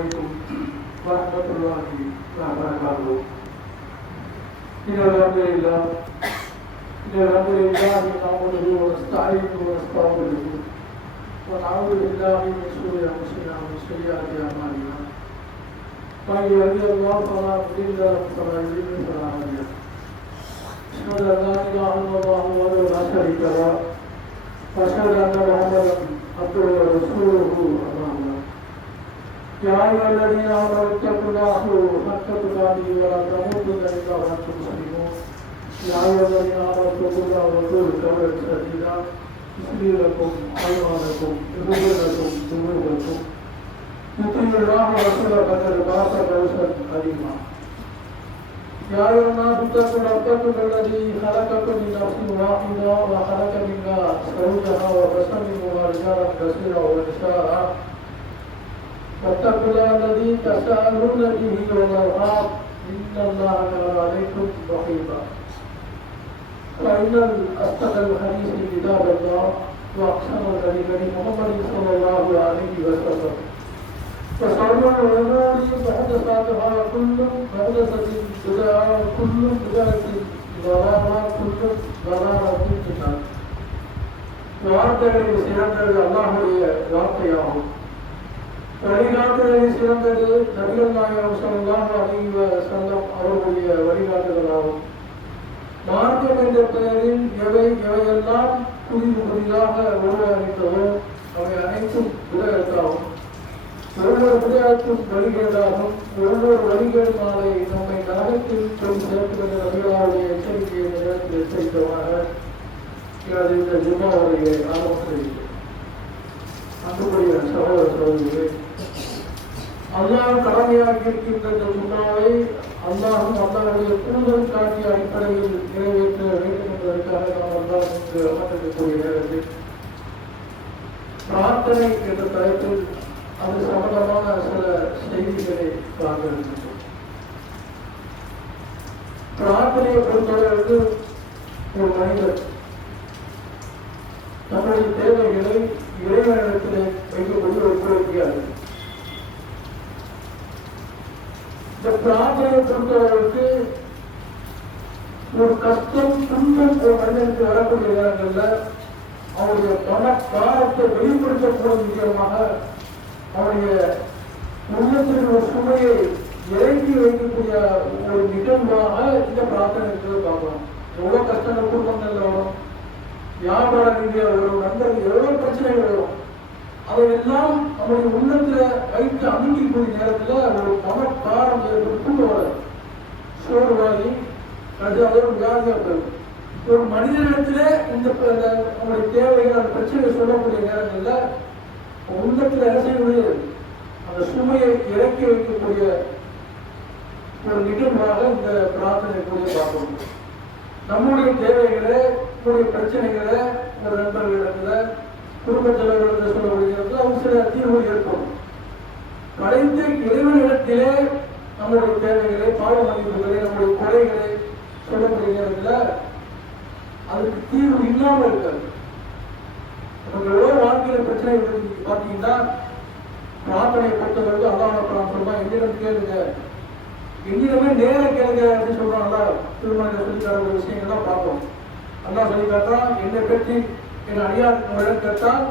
عليكم ورحمة الله وبركاته. إن الحمد لله نحمده ونستعينه ونستغفره ونعوذ بالله من شرور أنفسنا ومن سيئات أعمالنا. من يهده الله فلا مضل له ومن يضلل فلا هادي له. أشهد أن لا إله إلا الله وحده لا شريك له وأشهد أن محمدا عبده ورسوله أما بعد. يا أيها الذين آمنوا اتقوا الله حق تقاته ولا تموتن إلا وأنتم مسلمون. يا أيها الذين آمنوا اتقوا الله وقولوا قولا سديدا يصلح لكم أعمالكم ويغفر لكم ذنوبكم. يطيع الله ورسوله فقد فاز فوزا عظيما. يا أيها الناس اتقوا ربكم الذي خلقكم من نفس واحدة وخلق منها زوجها وبث منهما رجالا كثيرا ونساء واتقوا الله الذي تساءلون به والأرحام إن الله كان عليكم رقيبا. فإن أصدق الحديث كتاب الله وأحسن الهدي محمد صلى الله عليه وسلم وشر الأمور محدثاتها وكل محدثة بدعة وكل بدعة ضلالة وكل ضلالة في النار. வார்த்தைகளில் சிறந்தது அல்லாஹ்வுடைய வார்த்தையாகும். வழிகாட்டுதலில் சிறந்தது நபிகள் நாயகம் ஸல்லல்லாஹு அலைஹி வஸல்லம் அவர்களுடைய வழிகாட்டுதலாகும். மார்க்கம் என்ற பெயரில் எவையெல்லாம் புதிதாக உருவாகின்றதோ அவை அனைத்தும் விதத்தாகும். ஒவ்வொரு விதத்தும் வழிகேடாகும். ஒவ்வொரு வழிகேடுமாலை நம்மை நரகத்தில் கொண்டு சேர்க்கிறது. நபிகளாருடைய எச்சரிக்கையை நேரத்தில் எச்சரித்தவாறு இந்த ஜும்மாவுடைய ஆரம்பத்தில் அன்புடைய சகோதர சகோதரிகளே, அல்லாஹ் கடமையாக்கி இருக்கின்ற இந்த ஜும்மாவை அல்லாஹும் அல்லாஹுடைய தூதர் காட்டிய அடிப்படையில் நிறைவேற்ற வேண்டும் என்பதற்காக நாம் அல்லாஹ் இங்கு அமர்ந்திருக்கக்கூடிய நேரத்தில் பிரார்த்தனை என்ற தலைப்பில் அது சம்பந்தமான சில செய்திகளை பார்க்க இருக்கின்றோம். பிரார்த்தனையை பொறுத்தவரைக்கு ஒரு மனிதர் நம்முடைய தேவைகளை இறைவனிடத்திலே வைக்கக்கூடிய ஒரு கோரிக்கையாகும். இந்த பிரார்த்தனையை பொறுத்தவரைக்கு ஒரு கஷ்டம் துன்பம் ஒரு மனிதனுக்கு வரக்கூடிய நேரங்களில் அவருடைய மனப்பாரத்தை வெளிப்படுத்தக்கூடிய விஷயமாக அவருடைய உள்ளத்தில் ஒரு சுமையை இறக்கி வைக்கக்கூடிய ஒரு நிகழ்வாக இந்த பிரார்த்தனை இருக்கிறது பார்க்கலாம். எவ்வளவு கஷ்டங்கள் குடும்பங்கள்ல வரும், வியாபார ரீதியாக வரும், நண்பர்கள் எவ்வளவு பிரச்சனைகள் வரும், அதையெல்லாம் அவருடைய உள்ளத்துல வைத்து அமுக்கிக்கூடிய நேரத்துல ஒரு மனப்பாரம் ஏற்பட்டு வர சோர்வாகி அது ஒரு வியாதியாக ஒரு மனிதனிடத்துல இந்த நம்முடைய தேவைகள் அந்த பிரச்சனையை சொல்லக்கூடிய நேரங்கள்ல உள்ளத்துல என்ன செய்வது அந்த சுமையை இறக்கி வைக்கக்கூடிய ஒரு நிகழ்வாக இந்த பிரார்த்தனை கூட பார்க்கணும். நம்முடைய தேவைகளை நம்முடைய பிரச்சனைகளை ஒரு நண்பர்களிடத்துல குடும்ப தலைவர்கள் சொல்லக்கூடிய நேரத்தில் அவங்க சில தீர்வு ஏற்படும். படைத்த இறைவனிடத்திலே நம்முடைய தேவைகளை பாவ மதிப்புகளை நம்முடைய குறைகளை சொல்லக்கூடிய நேரத்தில் அதுக்கு தீர்வு இல்லாமல் இருக்காது. எவ்வளோ வாழ்க்கையில பிரச்சனை பார்த்தீங்கன்னா பிரார்த்தனையை பொறுத்தவரைக்கும் அல்லாஹ் சொல்றா என்னிடம் கேளுங்க, என்னிடமே நேர கேளுங்க அப்படின்னு சொல்றாங்களா. திருமணத்தை சொல்லி தர ஒரு விஷயங்கள்லாம் பார்ப்போம். அல்லாஹ் சொல்லி காட்டுறான், என்னை பற்றி என் அடியார் கேட்டால்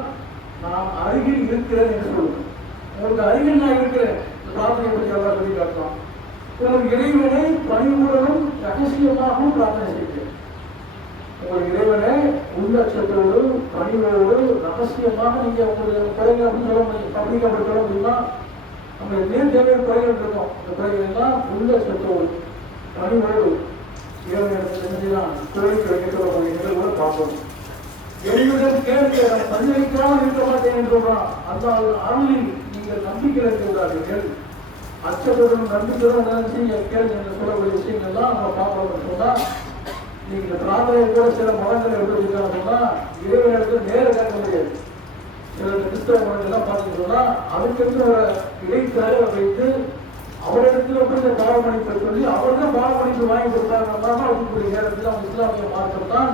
நான் அருகில் இருக்கிறேன் என்று சொல்லுவேன். உங்களுக்கு அருகில் நான் இருக்கிறேன். இந்த பிரார்த்தனையை பற்றி அல்லாஹ் சொல்லி காட்டுறான். உங்களுக்கு இறைவனை பணிவுடனும் ரகசியமாகவும் பிரார்த்தனை செய்கிறேன். உங்கள் இறைவனை உள்ளச்சத்தோடு பணிவோடு ரகசியமாக நீங்க உங்களுடைய குறைகள் அப்படின்னு சொல்ல முடியும். பப்ளிக் அப்படி சொல்ல முடியுமா? நம்ம நேர் தேவையான குறைகள் இருக்கும். அந்த குறைகள் எல்லாம் உள்ளச்சத்தோடு பணிவோடு இறைவனிடத்தில் செஞ்சுதான் கோரிக்கை வைக்கக்கூடிய நிகழ்வுகளை பார்க்கணும். இறைவனிடம் கேட்க பதிலளிக்காமல் இருக்க மாட்டேன் என்று சொல்றான். அந்த அருளில் நீங்கள் நம்பிக்கை இருக்கிறார்கள். அச்சத்துடன் நம்பிக்கையுடன் நினைச்சு கேள்வி என்று சொல்லக்கூடிய விஷயங்கள்லாம் நம்ம பார்க்கணும்னு சொன்னா நீங்க பிரார்த்தனை கூட சில மதங்களை எப்படி இருக்காங்கன்னா இறைவனிடத்தில் நேர கேட்க முடியாது. சில கிறிஸ்தவ மதங்கள்லாம் பார்த்தீங்கன்னு சொன்னா அதுக்கென்று ஒரு இடைத்தலைவரை வைத்து அவரிடத்துல போய் இந்த பாவமணிப்பை சொல்லி அவர் தான் பாவமணிப்பு வாங்கி கொடுத்தாங்கன்னா அவங்களுடைய நேரத்தில் அவங்க இஸ்லாமிய மாற்றம் தான்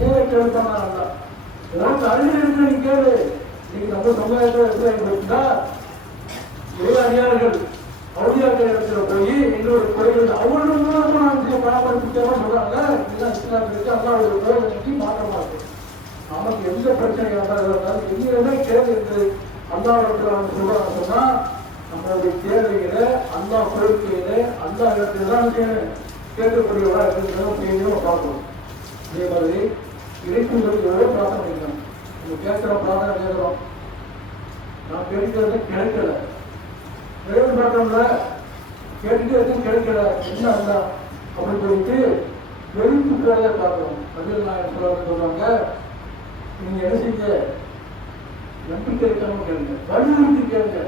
நேர கேள்வி பண்ணாங்க. உனக்கு அருகில் இருக்கு நீ கேளு. நீங்க நம்ம சமுதாயத்தில் எப்படி இருந்தா அடியார்கள் அவுளியாக்கள் இடத்துல போய் எங்களுடைய குறைகள் அவர்கள் மூலமா நாங்கள் பராமரிப்புக்காக சொல்றாங்க. இதெல்லாம் இஸ்லாமிற்கு அல்லாவுடைய பிரயோஜனத்தை மாற்றமா இருக்கு. நமக்கு எந்த பிரச்சனையாக இருந்தாலும் எங்கேயுமே கேள்வி இருக்குது அல்லாஹ் சொல்றாங்க சொன்னா நம்மளுடைய தேவைகளை அல்லா கோரிக்கைகளை அல்லா இடத்துல தான் கேட்கக்கூடியவா இருக்கிறதும் பார்க்கணும். அதே மாதிரி இறைக்குகளுக்கு எவ்வளவு பிரார்த்தனை பண்ணிக்கலாம். நம்ம கேட்கிற பிரார்த்தனை கேட்கிறோம், நான் கேட்கிறது கிடைக்கல, நிறைவு பார்த்தோம்ல கேட்டுட்டு எதுவும் கிடைக்கல என்ன அல்ல அப்படின்னு சொல்லிட்டு வெறுப்பு போறதை பார்க்கணும். அதில் நான் சொல்றாங்க, நீங்க என்ன செய்ய நம்பிக்கை இருக்காம கேளுங்க, வலியுறுத்தி கேளுங்க.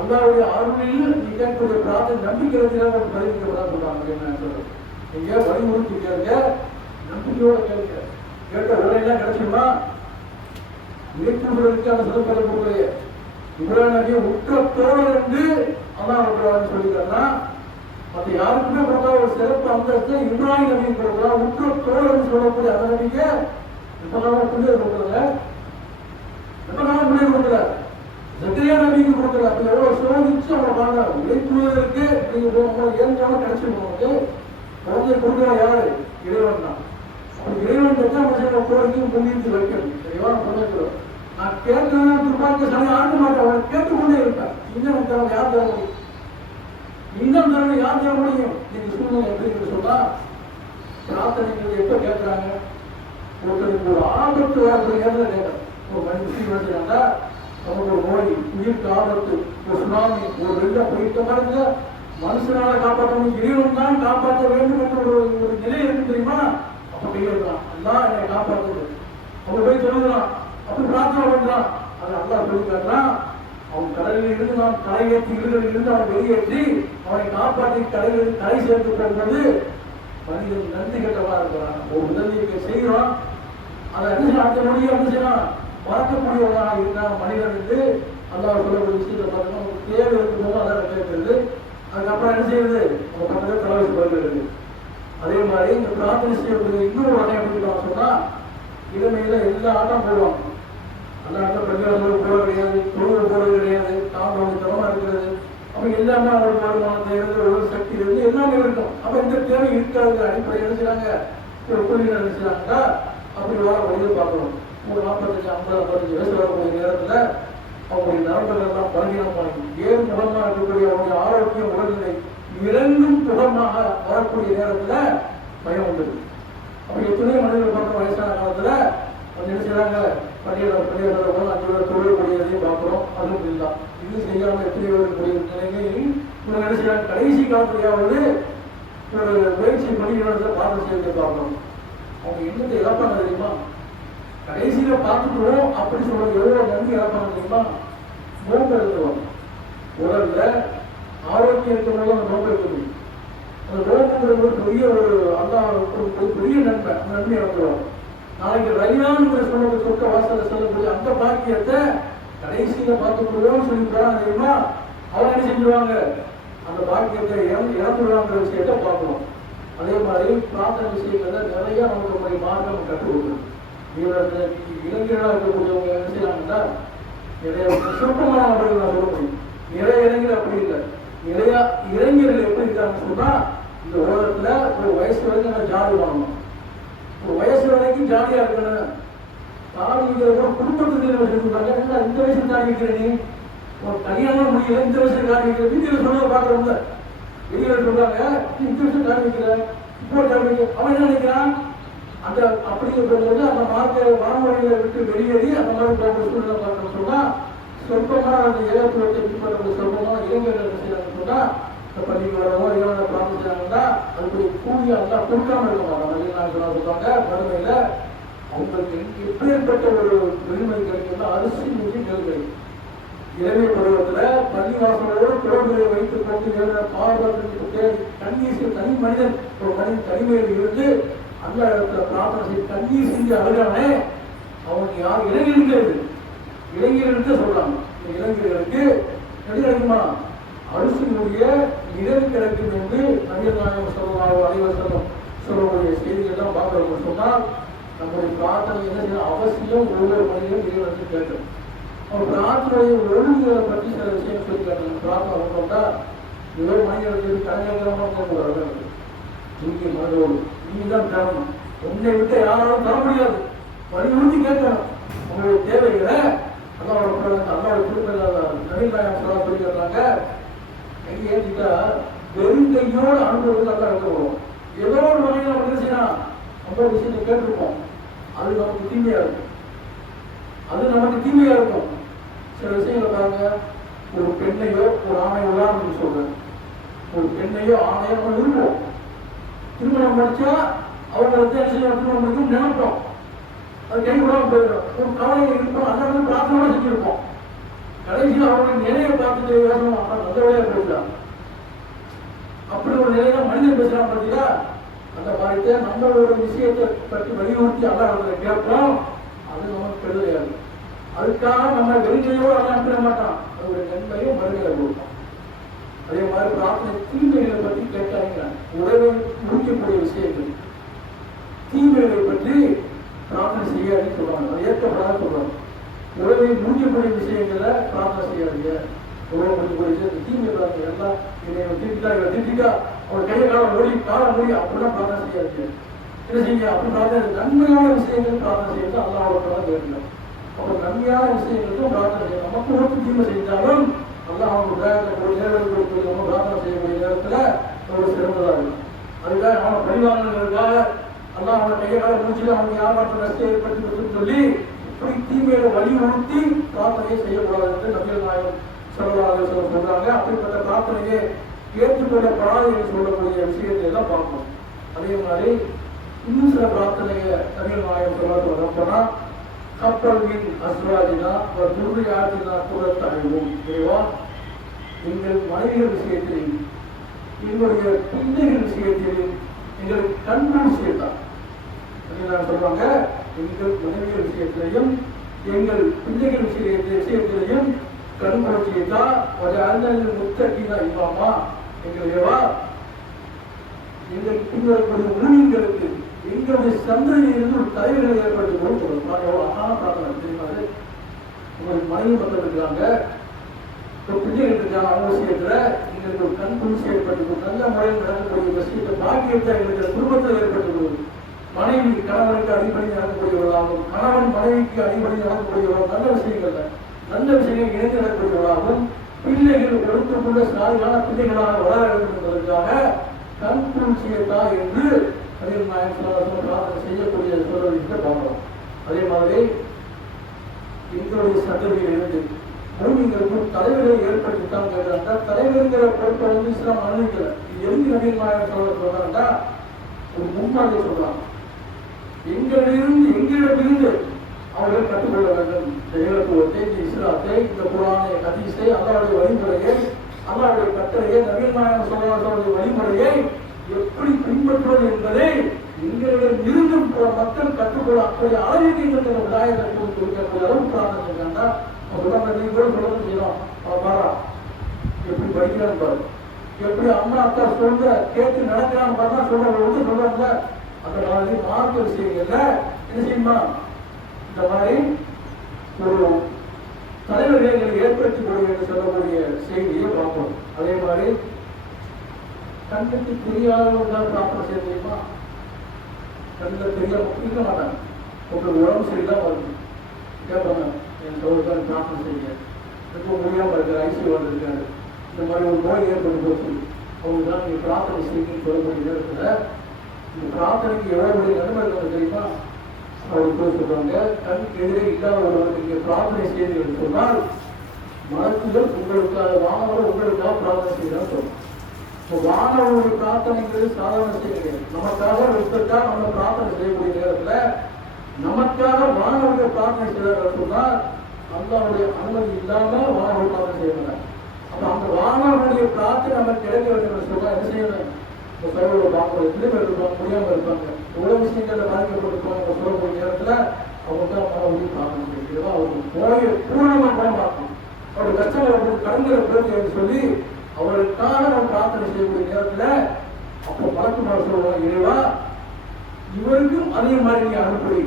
அல்லாவுடைய அருளில் நீ கேட்கக்கூடிய பிரார்த்தனை நம்பிக்கை இருக்கிறாங்க பதிவிக்கப்படாது சொல்றாங்க. என்ன சொல்றது, நீங்க வலியுறுத்தி கேளுங்க, நம்பிக்கையோட கேளுங்க. கேட்ட வேலையெல்லாம் கிடைச்சிருமா இறைக்குகளுக்கான சிறப்பதற்குரிய இப்ராஹிம் உற்ற தோழர் என்று அல்லாஹ் சொல்லிக்கிறா. மற்ற யாருக்குமே கொடுத்தா ஒரு சிறப்பு அந்தஸ்து இப்ராஹிம் நபிக்கு கொடுக்குறா. உற்ற தோழர் சொல்லக்கூடிய அந்த நபிக்கு எப்பதான் பிள்ளைகள் கொடுக்குறாங்க, எப்பதான் பிள்ளைகள் கொடுக்குறாரு, ஜக்கரியா நபிக்கு கொடுக்குறாரு. அப்ப எவ்வளவு சோதிச்சு அவங்க பாருங்க. இறைக்குழுவதற்கு நீங்க போகும்போது ஏற்கனவே கிடைச்சிருக்கோம். குழந்தை கொடுக்குறா யாரு, இறைவன் தான். அப்படி இறைவன் நம்ம கோரிக்கையும் முன்னிட்டு வைக்கணும். தெளிவா சொல்லிக்கிறோம். நான் கேட்கணும் துப்பாக்கி சமயம் ஆக்க மாட்டேன், அவன் கேட்டுக்கொண்டே இருப்பேன். இன்னும் தரணும் யார் தர முடியும், இன்னும் தரணும் யார் தர முடியும். நீங்க சூழ்நிலை எப்படி சொன்னா பிரார்த்தனைகள் எப்ப கேட்கிறாங்க, ஒருத்தருக்கு ஒரு ஆபத்து வரக்கூடிய நேரத்தில் கேட்கணும். ஒரு மனித வச்சுட்டாங்க, நமக்கு ஒரு நோய், உயிருக்கு ஆபத்து, ஒரு சுனாமி, ஒரு வெள்ள போயிட்ட மாதிரி மனுஷனால காப்பாற்றணும், இறைவன் தான் காப்பாற்ற வேண்டும் என்ற ஒரு நிலை இருக்கு தெரியுமா. அப்ப கையெழுத்தான் எல்லாம் என்னை காப்பாற்றுது அவங்க போய் சொல்லுகிறான். அப்படி பிரார்த்தனை பண்றான். அது அல்லாஹ் சொல்லி காட்டுறான். அவன் கடலில் இருந்து நாம் தலையேற்றி இருகளில் இருந்து அவன் வெளியேற்றி அவனை காப்பாற்றி கடலில் தலை சேர்த்து போகும்போது மனிதன் நன்றி கட்டவா இருக்கிறான். ஒரு உதவியை செய்கிறான், அதை அடுத்த மொழியை என்ன செய்யலாம் மறக்கக்கூடியவனாக இருக்கிறான் மனிதன் என்று அல்லாஹ் சொல்லக்கூடிய விஷயத்தை பார்த்தோம்னா ஒரு தேவை இருக்கும்போது அதை கேட்கிறது. அதுக்கப்புறம் என்ன செய்யுது, அவங்க பக்கத்தில் தலைவச்சு வருகிறது. அதே மாதிரி இந்த பிரார்த்தனை செய்யக்கூடிய இன்னொரு வகை எப்படி சொன்னா இளமையில எல்லா ஆட்டம் போடுவாங்க. அந்த ஆட்டம் பெண்கள் போட கிடையாது, தொழுவு போடுறது கிடையாது, தாமரை தரமா இருக்கிறது. அப்ப எல்லாமே அவங்களுக்கு வருமானம் தேவை, ஒரு சக்தி இருந்து எல்லாமே இருக்கும். அப்ப இந்த தேவை இருக்காது அடிப்படை நினைச்சாங்க. ஒரு புள்ளிகள் நினைச்சாங்க. அப்படி வர வழியை பார்க்கணும். ஒரு 45, 50, 55 வயசு வரக்கூடிய நேரத்துல அவங்களுடைய நரம்புகள் எல்லாம் பலகீனமாகி ஏன் முகமாக இருக்கக்கூடிய அவருடைய ஆரோக்கியம் உடல்நிலை இறங்கும் புகமாக வரக்கூடிய நேரத்துல பயம் வந்தது. அப்ப எத்தனையோ மனிதர்கள் பார்க்குற வயசான காலத்துல கொஞ்சம் என்ன செய்யறாங்க, பள்ளியில 5 பேர் தொழில்கூடியதையும் பார்க்கிறோம். அதுவும் இல்லை, இது செய்யாம எத்தனையோ இருக்கக்கூடிய நிலைமையில் இவங்க என்ன செய்யறாங்க, கடைசி காலத்திலேயாவது ஒரு முயற்சி பள்ளியிடத்தை பார்த்து செய்வதை பார்க்கிறோம். அவங்க என்னத்தை இழப்பாங்க தெரியுமா, கடைசியில பார்த்துக்கிறோம் அப்படி சொல்றது எவ்வளவு நன்றி இழப்பாங்க தெரியுமா. நோம்பு எழுதுவாங்க, உடல்ல ஆரோக்கியம் இருக்கிறவங்க அந்த நோம்பு இருக்க முடியும். அந்த நோம்புங்கிறது ஒரு பெரிய ஒரு ஒரு பெரிய நன்மை, அந்த நன்மை இழந்துருவாங்க. நாளைக்கு ரயிலான்னு சொற்க வாசல சொல்லக்கூடிய அந்த பாக்கியத்தை கடைசியில பார்த்துக்கிறோம் சொல்லிக்கிறாங்க தெரியுமா. அவங்க என்ன செஞ்சுருவாங்க, அந்த பாக்கியத்தை இழந்துருவாங்கிற விஷயத்தை பார்க்கணும். அதே மாதிரி பிரார்த்தனை விஷயங்கள்ல நிறைய நமக்கு மார்க்கம் கற்றுக் கொடுக்கணும். இளைஞர்களாக இருக்கக்கூடியவங்க என்ன செய்யறாங்கன்னா நிறைய சுருக்கமான நபர்கள் நான் சொல்ல முடியும். நிறைய இளைஞர் அப்படி இல்லை. நிறைய இளைஞர்கள் எப்படி இருக்காங்கன்னு சொன்னா இந்த உலகத்துல ஒரு வயசு வரைக்கும் நம்ம ஜாலி வாங்கணும், ஒரு வயசு வரைக்கும் ஜாலியா இருக்கணும். தாடிங்கிற குடும்பத்துக்கு சொல்றாங்க, இந்த வயசுல தாடி வைக்கிற நீ ஒரு கல்யாணம் முடியல, இந்த வயசுல தாடி வைக்கிற வீட்டில் சொன்னதை பாக்குறவங்க வெளியில சொல்றாங்க, இந்த வயசுல தாடி வைக்கிற இப்போ தாடி வைக்க அவன் என்ன நினைக்கிறான். அந்த அப்படிங்கிறது அந்த மார்க்க வனமுறைகளை விட்டு வெளியேறி அந்த மாதிரி சூழ்நிலை பார்க்கணும் சொன்னா சொற்பமான அந்த இலக்குவத்தை பின்பற்ற சொற்பமான இளைஞர்கள் செய்யறாங்க சொன்னா இந்த பள்ளிக்கு வரவோ இளைஞரை பிரார்த்தனை செய்யறாங்கன்னா அதுக்கு கூலி அதெல்லாம் கொடுக்காம இருக்க மாட்டாங்க. சொல்றாங்க வறுமையில அவங்களுக்கு எப்பேற்பட்ட ஒரு பெருமை கிடைக்கும்னா அரிசி மூச்சு நெல்கை இளமை பருவத்துல பள்ளிவாசலோடு குழந்தைகளை வைத்துக் கொண்டு பாதுகாப்பு கண்ணீர் தனி மனிதன் ஒரு மனிதன் தனிமையில் இருந்து அந்த இடத்துல பிரார்த்தனை செய்து கண்ணீர் செஞ்சு அழுகானே அவனுக்கு யார் இளைஞர்களுக்கு சொல்றாங்க. இந்த இளைஞர்களுக்கு எது கிடைக்குமா, அரிசியினுடைய நிழல் கிடைக்கும் என்று நபிகள் நாயகம் ஸல்லல்லாஹு அலைஹி வஸல்லம் சொல்லக்கூடிய செய்திகள்லாம் பார்க்கணும் சொன்னால் நம்முடைய பிரார்த்தனை என்ன அவசியம் ஒவ்வொரு மனிதனும் இறைவனுக்கு கேட்கணும். அவர் பிரார்த்தனையை ஒழுங்குகளை பற்றி சில விஷயம் சொல்லிக்காங்க. பிரார்த்தனை பண்ணா ஏதோ மனிதர்கள் கலைஞர்களமாக போகக்கூடாது. நீங்க மனதோடு நீங்க தான் தரணும். உன்னை விட்டு யாராலும் தர முடியாது. வலியுறுத்தி கேட்கணும் உங்களுடைய தேவைகளை. அல்லாவோட நவீன சொல்லிக்கிறாங்க. எங்க ஏற்றிட்டா வெறுங்கையோடு அனுபவம் நல்லா இருக்கிறோம். ஏதோ ஒரு வகையில் நம்ம என்ன செய்யலாம், நம்ம விஷயத்தை கேட்டிருப்போம், அது நமக்கு தீமையா இருக்கும். அது நமக்கு தீமையா இருக்கும். சில விஷயங்களை பாருங்க, ஒரு பெண்ணையோ ஒரு ஆணையோ தான் சொல்றேன். ஒரு பெண்ணையோ ஆணையோ நம்ம விரும்புவோம். திருமணம் படிச்சா அவங்க என்ன செய்ய திருமணம் முடிக்கும் நினைப்போம். அது கைவிடாம போயிடும். ஒரு கவலை இருப்போம், அந்த பிரார்த்தனை செஞ்சிருப்போம். கடைசியில் அவங்களுக்கு நிலையை பார்த்துட்டு வேணும் நல்ல வேலையா போயிடலாம். அப்படி ஒரு நிலையில மனிதன் பேசலாம் பார்த்தீங்களா? அந்த மாதிரி நம்ம ஒரு விஷயத்தை பற்றி வலியுறுத்தி அல்லாஹ்வை கேட்போம். அது நமக்கு கெடுதலையாது. அதுக்காக நம்ம வெறுங்கையோடு அனுப்பிட மாட்டான். அதோட நன்மையும் மறுமையில கொடுப்போம். அதே மாதிரி பிரார்த்தனை தீமைகளை பற்றி கேட்டாங்க. உறவை முடிக்கக்கூடிய விஷயங்கள் தீமைகளை பற்றி பிரார்த்தனை செய்யாதுன்னு சொல்லுவாங்க. அதை ஏற்கப்படாத சொல்றாங்க. உறவை முடிக்கக்கூடிய விஷயங்களை பிரார்த்தனை செய்யாதீங்க. உறவை முடிக்கக்கூடிய தீமை பிரார்த்தனை எல்லாம் இதை திட்டா அவர் கையை காலம் ஓடி காலம் ஓடி அப்படிலாம் பிரார்த்தனை செய்யாதீங்க. என்ன செய்யுங்க? அப்படி பிரார்த்தனை நன்மையான விஷயங்கள் பிரார்த்தனை செய்யறது அல்லாஹ்வுக்கு கேட்கலாம். அப்போ நன்மையான விஷயங்களுக்கும் பிரார்த்தனை செய்யணும். நமக்கு ஒரு தீமை செஞ்சாலும் அல்லாஹ் அவங்க நேரம் கொடுத்து நம்ம பிரார்த்தனை செய்யக்கூடிய நேரத்துல ஒரு சிறந்ததா இருக்கும். அதுக்காக அவனை பரிவாரங்களுக்காக அல்லாஹ் அவனை கையால முடிச்சுட்டு அவங்க ஏமாற்ற நஷ்டம் ஏற்படுத்தி சொல்லி இப்படி தீமையில வலியுறுத்தி பிரார்த்தனையை செய்யக்கூடாது என்று நபிகள் நாயகம் ஸல்லல்லாஹு அலைஹி வஸல்லம் சொல்றாங்க. அப்படிப்பட்ட பிரார்த்தனையை ஏற்றுக்கொள்ளப்படாது என்று சொல்லக்கூடிய விஷயத்தை எல்லாம் பார்க்கணும். அதே மாதிரி இன்னும் சில பிரார்த்தனையை நபிகள் நாயகம் ஸல்லல்லாஹு போனா கப்பல் மீன் அஸ்ராஜினா ஒரு துர்யாஜினா குரல் அறிவோம். இறைவா, எங்கள் மனைவிகள் விஷயத்தில், எங்களுடைய பிள்ளைகள் விஷயத்தில், எங்களுக்கு கண்கள் விஷயத்தான் சொல்றாங்க. எங்கள் மனைவிகள் விஷயத்திலையும் எங்கள் பிள்ளைகள் விஷயத்திலையும் கண்கொள்ச்சியதா ஒரு அண்ணன் முத்தகினா இமாமா. எங்களுடையவா, எங்களுக்கு பின்வரக்கூடிய ஊழியர்களுக்கு எங்களுடைய சந்ததியிலிருந்து ஒரு தலைவர்களை ஏற்படுத்தி கொடுக்கணும். எவ்வளவு அழகான பிரார்த்தனை தெரியுமாது. உங்களுக்கு மனைவி மக்கள் இருக்காங்க, ஒரு பிள்ளைகள் இருக்காங்க, அவங்க விஷயத்துல எங்களுக்கு ஒரு கண் குளிர்ச்சி ஏற்பட்டு கொடுக்கும். நல்ல முறையில் நடக்கக்கூடிய விஷயத்தை பாக்கியத்தை எங்களுக்கு குடும்பத்தில் ஏற்பட்டு கொடுக்கும். மனைவி கணவனுக்கு அடிப்படை நடக்கக்கூடியவர்களாகும், கணவன் மனைவிக்கு அடிப்படை நடக்கக்கூடியவர்கள், நல்ல விஷயங்கள்ல நல்ல விஷயங்கள் இணைந்து நடக்கக்கூடியவர்களாகும். பிள்ளைகள் கொடுத்துக்கொண்ட சாதியான பிள்ளைகளாக வளர வேண்டும் என்பதற்காக கண் குளிர்ச்சியதா என்று பிரார்த்தனை செய்யக்கூடிய சொல்வதை பார்க்கிறோம். அதே மாதிரி எங்களுடைய சந்ததியில் இருந்து பூமிகளுக்கும் தலைவர்களை ஏற்படுத்தித்தான் கேட்கிறாங்க. தலைவர்கிற பொறுப்பை வந்து இஸ்லாம் அனுமதிக்கல. இது எதுக்கு நபிகள் நாயகம் சொல்றாங்கன்னா ஒரு முன்மாதிரி சொல்றாங்க. எங்களிடமிருந்து அவர்கள் கற்றுக்கொள்ள வேண்டும். இந்த ஏகத்துவத்தை, இந்த இஸ்லாத்தை, இந்த குர்ஆனை, ஹதீஸை, அல்லாஹ்வுடைய வழிமுறையை, அல்லாஹ்வுடைய கட்டளையை, நபிகள் நாயகம் ஸல்லல்லாஹு வழிமுறையை எப்படி பின்பற்றுவது என்பதை எங்களிடம் இருந்து மக்கள் கற்றுக்கொள்ள அப்படி அளவுக்கு எங்களுக்கு விடாயத்தை கொடுக்கக்கூடிய அளவு பிரார்த்தனை செஞ்சாங்க. நீங்க கூட சொல்ல செய்யணும். அவன் பாரா எப்படி படிக்கிறான்னு பாரு, எப்படி அம்மா அக்கா சொல்ற கேட்டு நடக்கிறான்னு பார்த்தா சொல்றாங்க சொல்றாங்க. அந்த மாதிரி மார்க்க விஷயங்கள்ல என்ன செய்யுமா இந்த மாதிரி ஒரு தலைவர்களை எங்களுக்கு ஏற்படுத்தி கொடுங்க என்று சொல்லக்கூடிய செய்தியை பார்ப்போம். அதே மாதிரி கண்ணுக்கு தெரியாதவர்கள் பிரார்த்தனை செய்ய முடியுமா? கண்ணில் தெரியாம இருக்க மாட்டாங்க. உங்களுக்கு உடம்பு சரியில்லாம வருது, கேட்பாங்க என் சோதனை பிரார்த்தனை செய்ய. இப்போ முடியாமல் இருக்கிற ஐசியூவில் இருக்காரு, இந்த மாதிரி ஒரு நோய் ஏற்பட்டு போச்சு, அவங்களுக்கு தான் நீங்கள் பிரார்த்தனை செய்யுங்கன்னு சொல்லக்கூடிய நேரத்தில் இந்த பிரார்த்தனைக்கு எவ்வளவு நன்மை இருக்கிறது தெரியுமா? அவருக்கு போய் சொல்றாங்க, கண்ணுக்கு எதிரே இல்லாத ஒருவருக்கு நீங்கள் பிரார்த்தனை செய்யுங்கள் சொன்னால் மனசுகள் உங்களுக்காக வானவர் உங்களுக்காக பிரார்த்தனை செய்யலாம் சொல்லுவோம். வானவருடைய பிரார்த்தனைங்கிறது சாதாரண விஷயம் கிடையாது. நமக்காக ஒருத்தருக்காக நம்ம பிரார்த்தனை செய்யக்கூடிய நேரத்துல நமக்காக வானவருடைய பிரார்த்தனை செய்யறாங்க சொன்னால் அல்லாஹ்வுடைய அனுமதி இல்லாம வானவர் பிரார்த்தனை செய்யறாங்க. அப்ப அந்த வானவருடைய பிரார்த்தனை நமக்கு கிடைக்க வேண்டும் சொன்னா என்ன செய்யணும்? இந்த சர்வ பார்க்கணும், எத்தனை பேர் இருப்பாங்க, முடியாம இருப்பாங்க, எவ்வளவு விஷயங்கள்ல பாதிக்கப்பட்டிருப்பாங்க. சொல்லக்கூடிய நேரத்துல அவங்க மனவழி பிரார்த்தனை செய்யறதா அவருக்கு போய பூர்ணமா பணம் பார்க்கணும். அவருடைய கஷ்டங்களை கடன்களை பேர் சொல்லி அவர்களுக்காக நம்ம பிரார்த்தனை செய்யக்கூடிய நேரத்துல அப்போ பழக்கமாக சொல்லுவோம், இறைவா இவருக்கும் அதே மாதிரி நீ அனுப்பி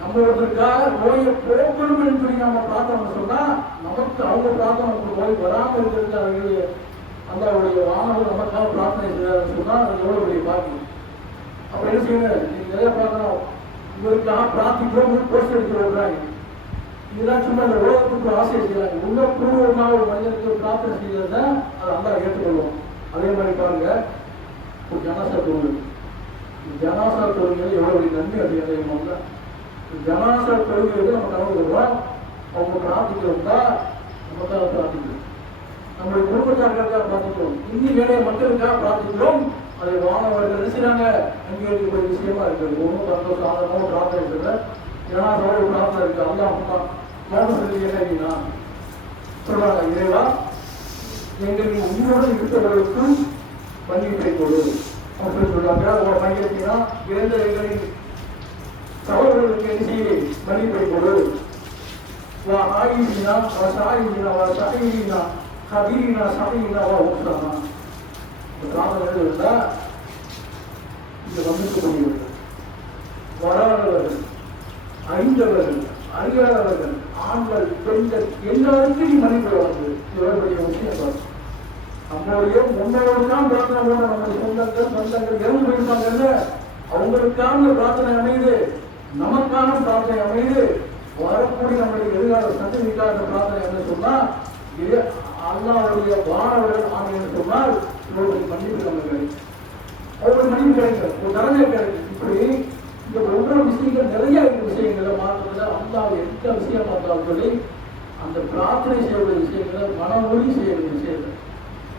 நம்மளுக்காக நோயை போக்கணும் என்று சொல்லி நம்ம பிரார்த்தனை சொன்னா நமக்கு அவங்க பிரார்த்தனை நோய் வராமல் இருக்கிறது அல்லாவுடைய வானவர் நமக்காக பிரார்த்தனை செய்யறாருன்னு சொன்னா அது எவ்வளவு பெரிய பாக்கியம். அப்ப என்ன செய்யுங்க, நீங்க நிறைய பார்க்கணும், இவருக்காக பிரார்த்திக்கிறோம் போஸ்ட் அடிச்சு விடுறாங்க. இதெல்லாம் சும்மா இந்த உலகத்துக்கு ஆசையை செய்யறாங்க. உணர்வுபூர்வமாக ஒரு மனிதனுக்கு பிரார்த்தனை செய்யறத அதை அல்லா ஏற்றுக்கொள்வோம். அதே மாதிரி பாருங்க, ஒரு ஜனாசா தொழுகை, ஜனாசா தொழுகை எவ்வளவு நன்மை அதிகமாக ஜனாசா தொழுகை நம்ம கனவு வருவோம். அவங்க பிரார்த்திக்கிறோம்னா நமக்காக பிரார்த்திக்கிறோம், நம்முடைய குடும்பத்தார்களுக்காக பிரார்த்திக்கிறோம், இன்னும் வேலைய மக்களுக்காக பிரார்த்திக்கிறோம். அதை வானவர்கள் நினைச்சாங்க அங்கீகரிக்கக்கூடிய விஷயமா இருக்குது. ஒன்றும் சந்தோஷம் ஆதரவும் பிரார்த்தனை இருக்கிற ஜனாசாவோட பிரார்த்தனை இருக்கு. அல்லா அம்மா மோகம் சொல்லி என்ன சொல்றாங்க, இறைவா எங்களுக்கு உயிரோடு இருக்கிறவர்களுக்கும் மன்னிப்பை கொடு அப்படின்னு சொல்றாங்க. ஒரு மையத்தினா இறந்த எங்களின் சகோதரர்களுக்கு என்ன மன்னிப்பை கொடு. வா ஆயினா வா சாயினா வா சாயினா கபீனா சபையினா வா ஊசானா. இந்த பிரார்த்தனை இருந்தா இங்க வந்துக்கக்கூடியவர்கள், வராதவர்கள், அறிந்தவர்கள், அறியாதவர்கள், ஆண்கள், பெண்கள் எல்லாருக்கும் நீ மன்னிப்பு வந்து இவருடைய விஷயம். நம்மளுடைய முன்னோருக்கான பிரார்த்தனை போட நம்முடைய சொந்தங்கள் இறந்து போயிருப்பாங்கல்ல, அவங்களுக்கான பிரார்த்தனை அமைது, நமக்கான பிரார்த்தனை அமைது, வரக்கூடிய நம்முடைய எதிர்கால சந்ததிக்கான பிரார்த்தனை என்று சொன்னா அல்லாவுடைய வானவர்கள் ஆணையம் சொன்னால் இவர்களுக்கு மன்னிப்பு நம்ம கிடைக்கும், அவங்களுக்கு மன்னிப்பு கிடைக்கும், ஒரு தரமே கிடைக்கும். இப்படி இந்த ஒவ்வொரு விஷயங்கள் நிறைய விஷயங்களை மாற்றத்துல அல்லாவை எந்த விஷயம் பார்த்தாலும் சொல்லி அந்த பிரார்த்தனை செய்யக்கூடிய விஷயங்களை மனமொழி செய்யக்கூடிய விஷயங்கள்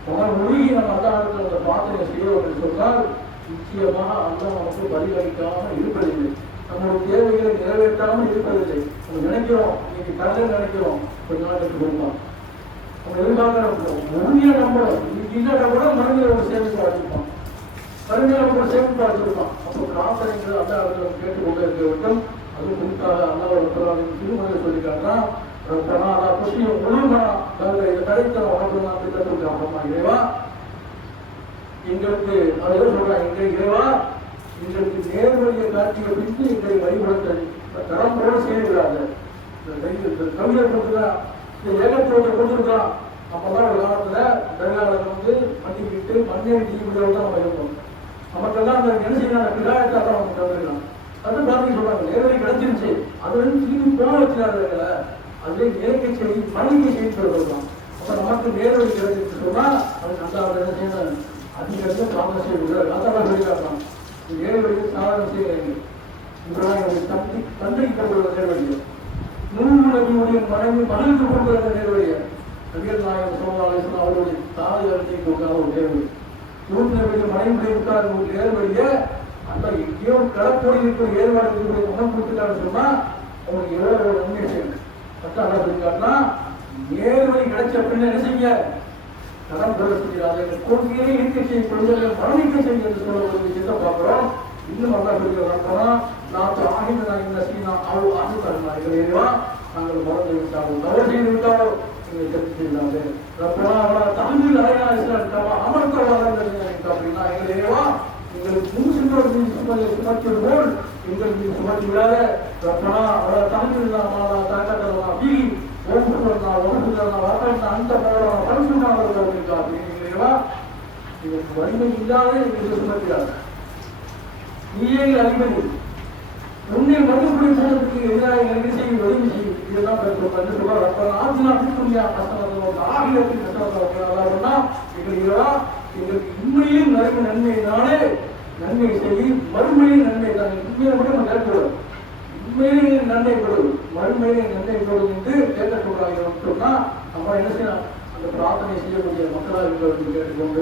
மனமொழி நம்ம அல்லாஹ்விடத்தில் அந்த பிரார்த்தனை செய்யணும் என்று சொன்னால் நிச்சயமாக அல்லாஹ் நமக்கு பரிகரிக்காமல் இருப்பதில்லை, நம்மளுடைய தேவைகளை நிறைவேற்றாமல் இருப்பதில்லை. நம்ம நினைக்கிறோம், இன்னைக்கு கடலை நினைக்கிறோம், கொஞ்ச நாளுக்கு கொடுப்போம், நம்ம எதிர்பார்க்கிறோம், உறுதியை நம்பணும், இன்னைக்கு இல்லாட்ட கூட மனதில் ஒரு சேமிப்பு வச்சிருப்போம், மறுமையில கூட சேமிப்பு வச்சிருப்போம். அப்போ பிரார்த்தனைகள் அல்லாஹ்விடம் கேட்டுக்கொண்டே இருக்க வேண்டும். அதுவும் குறிப்பாக அல்லாஹ் திருமணம் சொல்லிக்காட்டா இறைவா எங்களுக்கு அதை சொல்றாங்க, இறைவா எங்களுக்கு நேர்வழியை காட்சியை பிடித்து எங்களை வழிபடுத்த தரம் போல செய்யக்கூடாது. கவிஞர் கொடுத்துருக்கான், இந்த ஏகத்தோட்டை கொடுத்துருக்கான். அப்பதான் ஒரு காலத்துல தர்காவில் வந்து மன்னிக்கிட்டு மண்ணேறி தீவிரம் தான் நம்ம இருக்கோம். நமக்கெல்லாம் அந்த நினைச்சிருக்கான பிதாயத்தை தான் அவங்க தந்துருக்கான். அதை பார்த்து சொல்றாங்க, நேர்வழி கிடைச்சிருச்சு, அது வந்து திரும்பி போன வச்சுக்காதுல அதுவே இயற்கை செய்தி மனித செய்தி சொல்லலாம். அப்ப நமக்கு நேர்வழி கிடைச்சிருக்கு சொன்னா அது நல்லா என்ன செய்யணும், அதிகரித்து சாதனை செய்யக்கூடாது. அதான் சொல்லிக்காட்டான், நேர்வழிக்கு சாதனை செய்ய தந்தைக்கு கொண்டு நேர்வழியை நூலுடைய மனைவி மகளுக்கு கொண்டு வந்த நேர்வழியை நபிகள் நாயகம் ஸல்லல்லாஹு அவருடைய தாய் வரிசை கொண்டாட ஒரு நேர்வழி, நூல் மனைவி விட்டார் ஒரு நேர்வழியை அந்த எங்கேயோ கடற்கோடி இருக்கிற ஏற்பாடு இருக்கக்கூடிய மனம் கொடுத்துட்டான்னு சொன்னா அவங்களுக்கு எவ்வளவு ஒரு நன்மை செய்யணும். பத்தாண்டா சொல்லிக்காருன்னா நேர்வழி கிடைச்ச பின்ன என்ன செய்ய கடன் பெற செய்கிறாங்க, கொள்கையை இருக்க செய்ய மரணிக்க செய்ய என்று சொல்ல விஷயத்தை பார்க்கிறோம். இன்னும் நல்லா சொல்லிக்கிறோம், நான் ஆகின்ற இந்த சீனா அவள் ஆண்டு தருமாறிகளா நாங்கள் மறந்து விட்டாலும் தவறு செய்து விட்டாலும் நீங்கள் தெரிந்து செய்யலாங்க. தமிழில் அரையாசிரியர் அமர்த்தவாதம் அப்படின்னா எங்களேவா எங்களுக்கு முன் சென்றவர்கள் சுமத்துவது போல் எங்களுக்கு சுமத்தி விடாத தமிழ் தாக்கி ஓட்டுனா வரட்டா அந்த பரிசுமானவர்கள் இருக்கா அப்படிங்கிறீங்களா, இதற்கு வலிமை இல்லாத எங்களுக்கு சுமத்திடாது. நீயே அதிபதி உன்னை மறுபடி போனதுக்கு எதிராக என்ன செய்யும் உதவி செய்யும். இதெல்லாம் சொல்றாங்க. ஆகியத்தின் கஷ்டப்பட்டா எங்களுக்கு உண்மையில் நிறைய நன்மையினாலே நன்மை செய்யும், மறுமையில் நன்மை தான். உண்மையை மட்டும் நம்ம கேட்கக்கூடாது, உண்மையிலே நன்மை கொடுது, மறுமையிலே நன்மை கொடுது என்று கேட்க சொல்றாங்க. சொன்னா நம்ம என்ன செய்யலாம், அந்த பிரார்த்தனை செய்யக்கூடிய மக்களாக இருக்கிறவர்கள் கேட்டுக்கொண்டு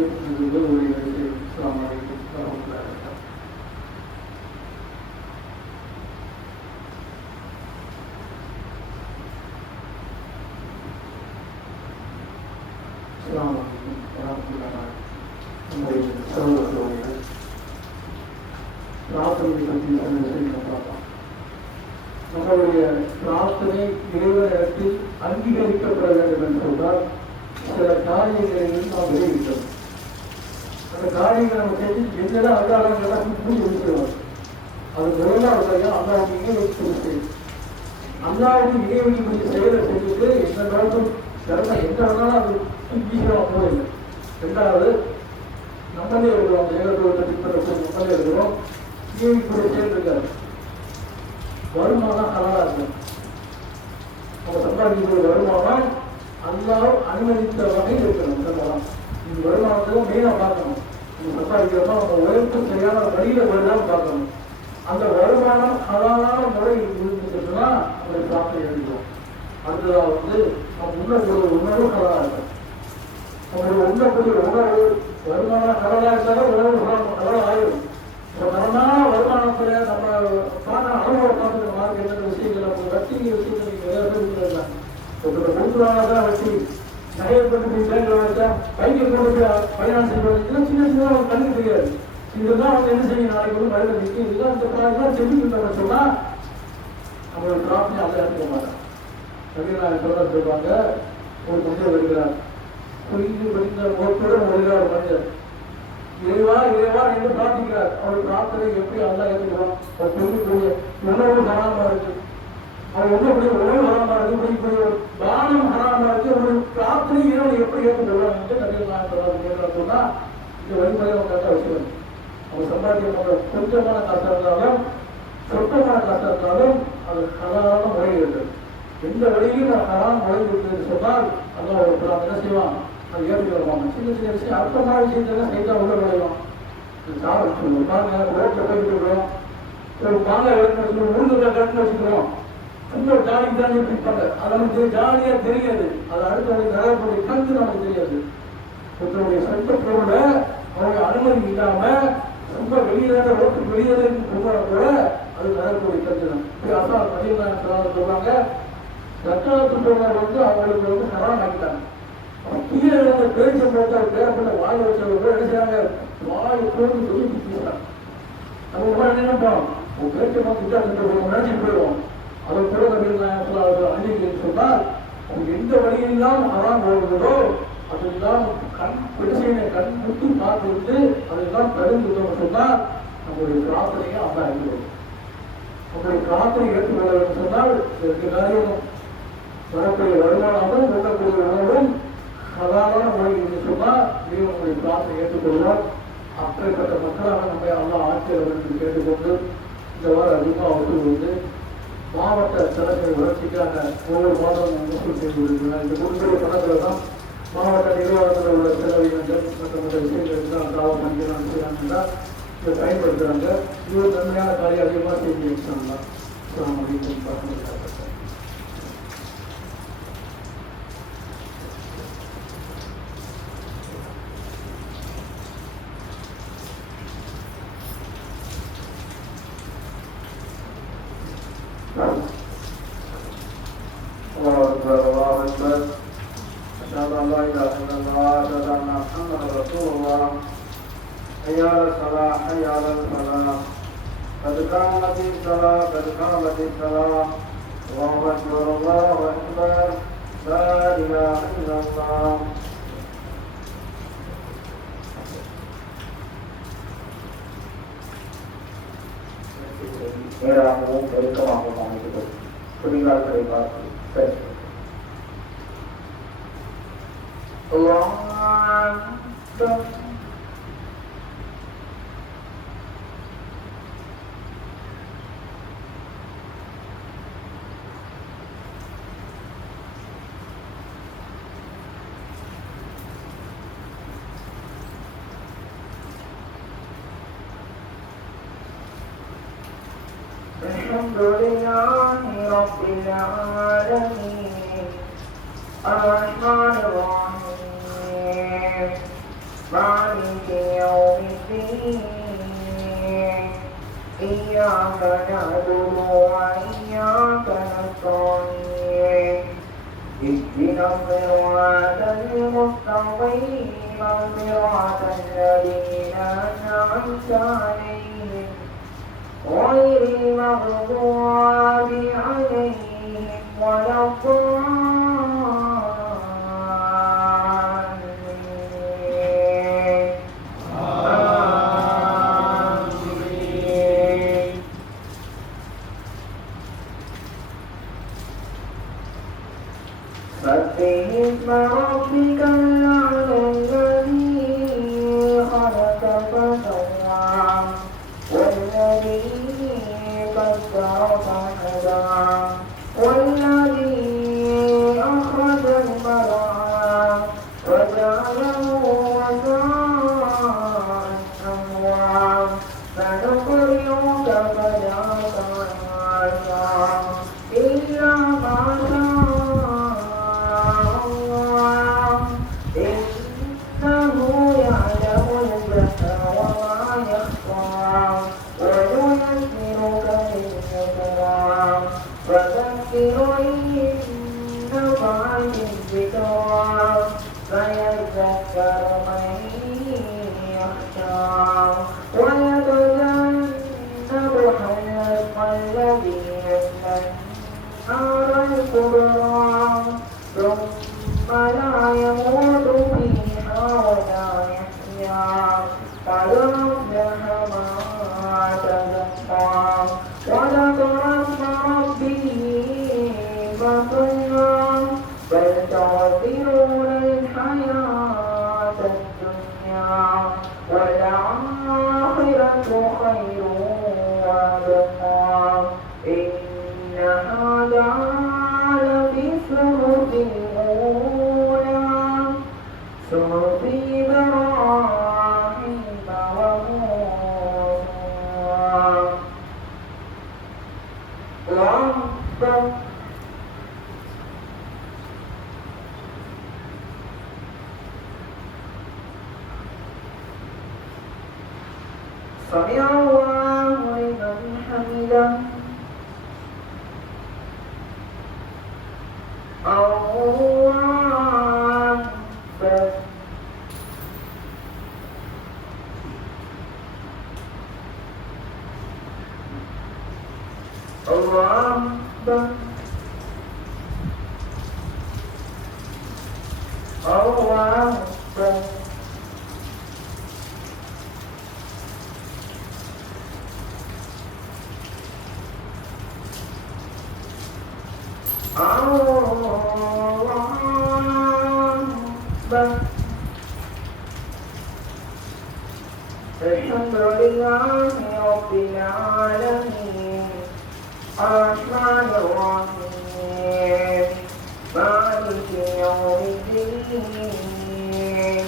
நம்மளுடைய பிரார்த்தனை இறைவனிடத்தில் அங்கீகரிக்கப்பட வேண்டும் என்று சொன்னால் சில காரியங்களில் நாம் விளைவிக்கிறோம். அந்த காரியங்களை நம்ம செஞ்சு எந்தெல்லாம் அடையாளங்கள்லாம் பூஜை முடிச்சிருவாங்க. அது முதலாவது அல்லாவுக்கு இணை வைக்கக்கூடிய செயல். அல்லாவுக்கு இணை வைக்கக்கூடிய செயலை செஞ்சுட்டு எந்த காலத்தும் திறமை எந்த வேணாலும் அது ஈஸியாக போதில்லை. ரெண்டாவது நம்மளே இருக்கிறோம், ஏகத்துவத்தை பின்பற்ற நம்மளே இருக்கிறோம். இணை வைக்கக்கூடிய செயல் இருக்காது. வருமானம் ஹலாலா இருக்கும். நம்ம சம்பாதிக்கக்கூடிய வருமானம் அல்லாஹ் அனுமதித்த வகையில் இருக்கணும். இந்த வருமானத்தை மெயினாக பார்க்கணும். நம்ம சம்பாதிக்கிறோமா நம்ம உழைப்பு சரியான வழியில வருதான்னு பார்க்கணும். அந்த வருமானம் ஹலாலான முறையில் இருந்துச்சுன்னா அதை சாப்பிட்டு எழுதிடும். அடுத்ததாக நம்ம உண்ணக்கூடிய உணவு ஹலாலா இருக்கும். நம்மளுடைய உண்ணக்கூடிய உணவு வருமானம் ஹலாலா இருந்தாலும் உணவு ஹலாலா ஆயிடும். இப்போ தரமான வருமானத்துல நம்ம பார்க்க அளவோட பார்த்துக்கிற மாதிரி என்னென்ன விஷயங்கள் நம்ம வட்டி விஷயங்கள் நீங்கள் வேறு பேர் கொடுத்துருவாங்க வட்டி நிறைய பேருக்கு பேங்கில் வச்சா பைக்கில் கொண்டு ஃபைனான்ஸ் செய்வது சின்ன சின்ன கண்ணுக்கு தெரியாது. இதெல்லாம் வந்து என்ன செய்யும், நாளைக்கு வந்து மழையில் நிற்கும். இதெல்லாம் இந்த ப்ராஜெக்ட் செஞ்சுக்கிட்டோம்னு சொன்னால் நம்மளோட ப்ராப்ளம் அதை எடுத்துக்க மாட்டோம். நவீன சொல்ல சொல்லுவாங்க, ஒரு மனிதர் வருகிறார், புரிந்து படித்த ஒருத்தருடன் வருகிறார் மனிதர். இறைவா இறைவா என்று பிரார்த்திக்கிறார். அவர் பிரார்த்தனை எப்படி அல்லா ஏற்றுக்கிறோம்? அவர் சொல்லக்கூடிய உணவு ஹராமா இருக்கு, அவர் உண்ணக்கூடிய உணவு ஹராமா இருக்கு, குடிக்கக்கூடிய பானம் ஹராமா இருக்கு. ஒரு பிரார்த்தனை இறைவனை எப்படி ஏற்றுக்கொள்வாங்க என்று நவீன சொன்னா இந்த வழிமுறை அவங்க கரெக்டாக வச்சுக்கணும். அவங்க சம்பாதிக்க கொஞ்சமான காசாக இருந்தாலும் சொற்பமான காசாக இருந்தாலும் அது ஹலாலான முறையில் இருக்கு. எந்த வழியிலும் நான் ஹராம் முறையில் இருக்குன்னு சொன்னால் அதான் ஒரு என்ன செய்வான், அது ஏற்றுக்கிறோம். சின்ன சின்ன விஷயம் அர்த்தமான விஷயத்தெல்லாம் செய்தால் உள்ள விளையும். சாப்பிட்டு சொல்லுவோம், நாங்கள் ரோட்டில் போயிட்டு இருக்கிறோம், ஒரு மாங்காய் எடுத்து ஊருக்குள்ள கட்டுன்னு வச்சுக்கிறோம். ரொம்ப ஜாலிக்கு தான் பிடிப்பாங்க. அது நமக்கு ஜாலியாக தெரியாது. அது அடுத்தவங்க நிறைய கருத்து நமக்கு தெரியாது. ஒருத்தருடைய சொந்த பொருளை அவங்க அனுமதி இல்லாம ரொம்ப வெளியில ரோட்டுக்கு வெளியில கூட அது நடக்கக்கூடிய கருத்து தான். அதான் பதிவு சொல்றாங்க, தற்காலத்து பொருளர் வந்து அவங்களுக்கு வந்து ஹராம் ஆகிட்டாங்க. கீழே இருந்த பேச்சை போட்டு அவர் பேரப்பட்ட வாய் வச்சவங்க என்ன செய்யறாங்க, வாய் தோண்டி சொல்லி பேசுறாங்க. நம்ம கூட என்ன நினைப்போம், உங்க பேச்சை பார்த்து நினைச்சு போயிடுவோம். அதை கூட அன்னைக்கு சொன்னால் அவங்க எந்த வழியெல்லாம் ஹராம் போகிறதோ அதெல்லாம் கண் பிரச்சனை கண் முட்டி பார்த்துட்டு அதெல்லாம் தடுத்துட்டோம் சொன்னால் நம்மளுடைய பிரார்த்தனையை அவங்க அறிவிடும். நம்மளுடைய பிரார்த்தனை ஏற்றுக்கொள்ள வேண்டும் சொன்னால் ரெண்டு காரியம், வரக்கூடிய வருமானமும் கொள்ளக்கூடிய உணவும் சாதாரண முறையில் சொன்னால் நம்முடைய பிரார்த்தனை ஏற்றுக்கொள்வார். அப்படிப்பட்ட மக்களாக நம்ம எல்லாம் ஆட்சியர் என்று கேட்டுக்கொண்டு இந்த வாரம் அதிகமாக வசூல் வந்து மாவட்ட தலைமை வளர்ச்சிக்காக ஒவ்வொரு மாதமும் வசூல் செய்து வருகிறார். இந்த கொடுக்கிற பணத்தில் தான் மாவட்ட நிர்வாகத்தில் உள்ள செலவினங்கள் மற்ற மற்ற விஷயங்கள் தான் காவல் பண்ணிக்கிறாங்க செய்யறாங்கன்னா இதை பயன்படுத்துகிறாங்க. இது ஒரு நன்மையான காரியம் அதிகமாக செஞ்சு வச்சாங்களா அப்படின்னு பார்க்க. நேராகவும் நெருக்கமாகவும் அமைகிறது. குடிகால்களை பார்த்து Alhamdulillahi Rabbil Alamin Ar-Rahmanir Rahim Maliki Yawmiddin Iyyaka na'budu wa iyyaka nasta'in Ihdinas siratal mustaqim Siratal ladzina an'amta 'alaihim غير المغضوب عليهم ولا الضالين سبح اسم ربك الأعلى الذي خلق فسوى والذي قدر فهدى والذي أخرج المرعى وجعله غثاء أحوى سنقرئك فلا تنسى إلا ما شاء الله إنه يعلم الجهر وما يخفى وييسرك لليسرى فذكر إن نفعت الذكرى سيذكر من يخشى ويتجنبها الأشقى الذي يصلى النار الكبرى ثم لا يموت فيها ولا يحيا قد أفلح من تزكى وذكر اسم ربه فصلى بل تؤثرون الحياة الدنيا والآخرة خير وأبقى إن هذا لفي الصحف الأولى صحف إبراهيم وموسى سمع الله لمن حمده الله أكبر الله أكبر الله أكبر الحمد لله رب العالمين الرحمن الرحيم مالك يوم الدين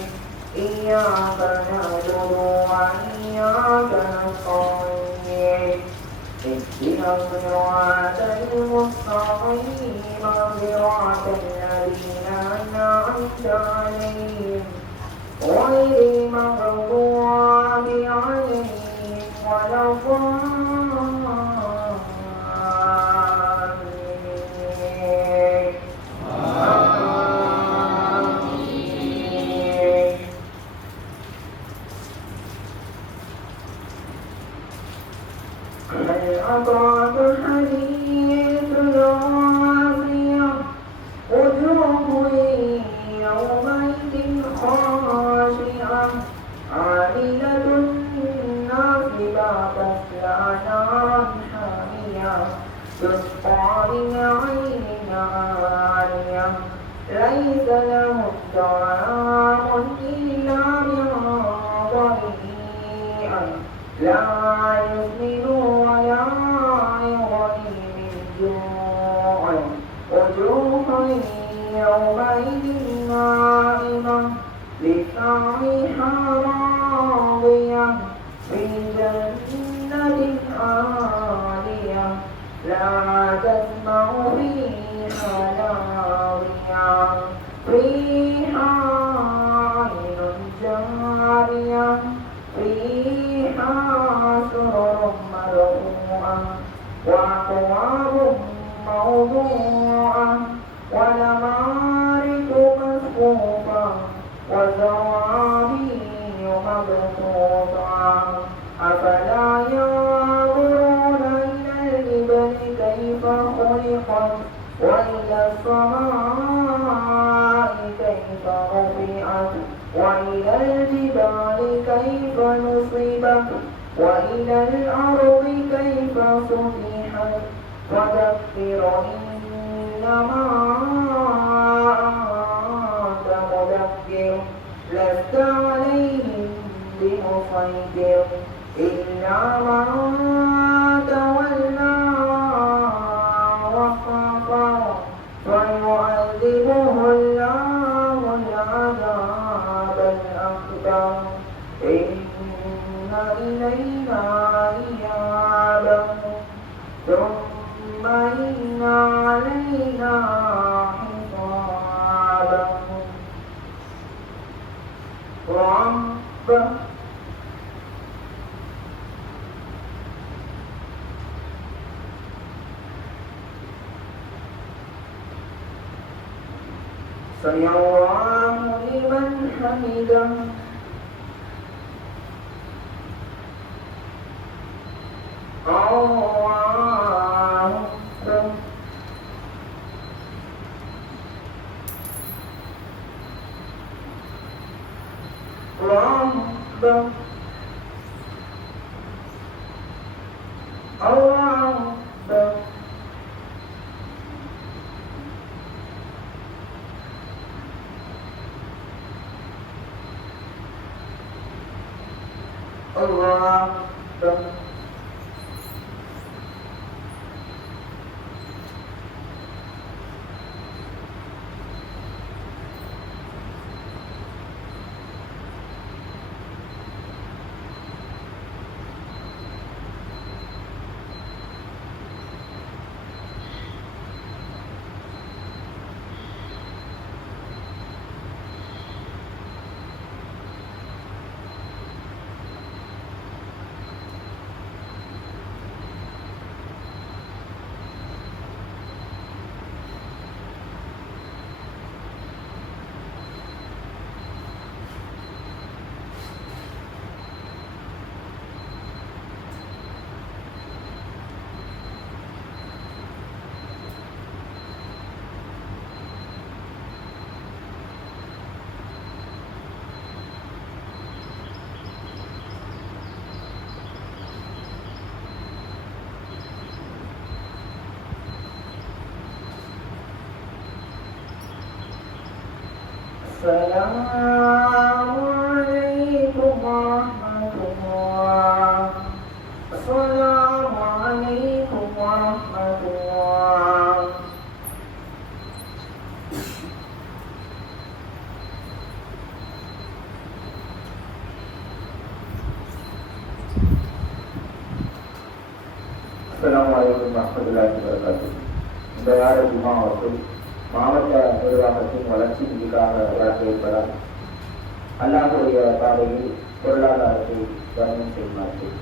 إياك نعبد وإياك نستعين اهدنا الصراط المستقيم صراط الذين أنعمت عليهم غير المغضوب عليهم ولا الضالين آمين. هل أتاك حديث الغاشية وجوه يومئذ خاشعة عاملة ناصبة تصلى نارا حامية تسقى من عين آنية ليس لهم طعام إلا من ضريع لا يسمن ولا يغني من جوع وجوه يومئذ ناعمة لسعيها راضية في جنة عالية لا تسمع فيها لاغية فيها عين جارية فيها سرر مرفوعة وأكواب موضوعة ونمارق مصفوفة وزرابي مبثوثة أفلا ينظرون إلى الإبل كيف خلقت وإلى السماء كيف رفعت وإلى الجبال كيف نصبت وإلى الأرض كيف سطحت فذكر إنما بيت إلا من تولى وكفر فيعذبه الله العذاب الأكبر إن إلينا إيابهم ثم إن علينا حسابهم رب سمع الله لمن حمده الله أكبر الله أكبر الله أكبر الله أكبر السلام عليكم ورحمة الله السلام عليكم ورحمة الله السلام عليكم ورحمة الله وبركاته. இந்த வார ஜுமாவுக்கு மாவட்ட நிர்வாகத்தின் வளர்ச்சிக்காக வழங்கப்படார் அல்லாஹுடைய பாதையில் பொருளாதாரத்தை கவனம் செய்வார்கள்.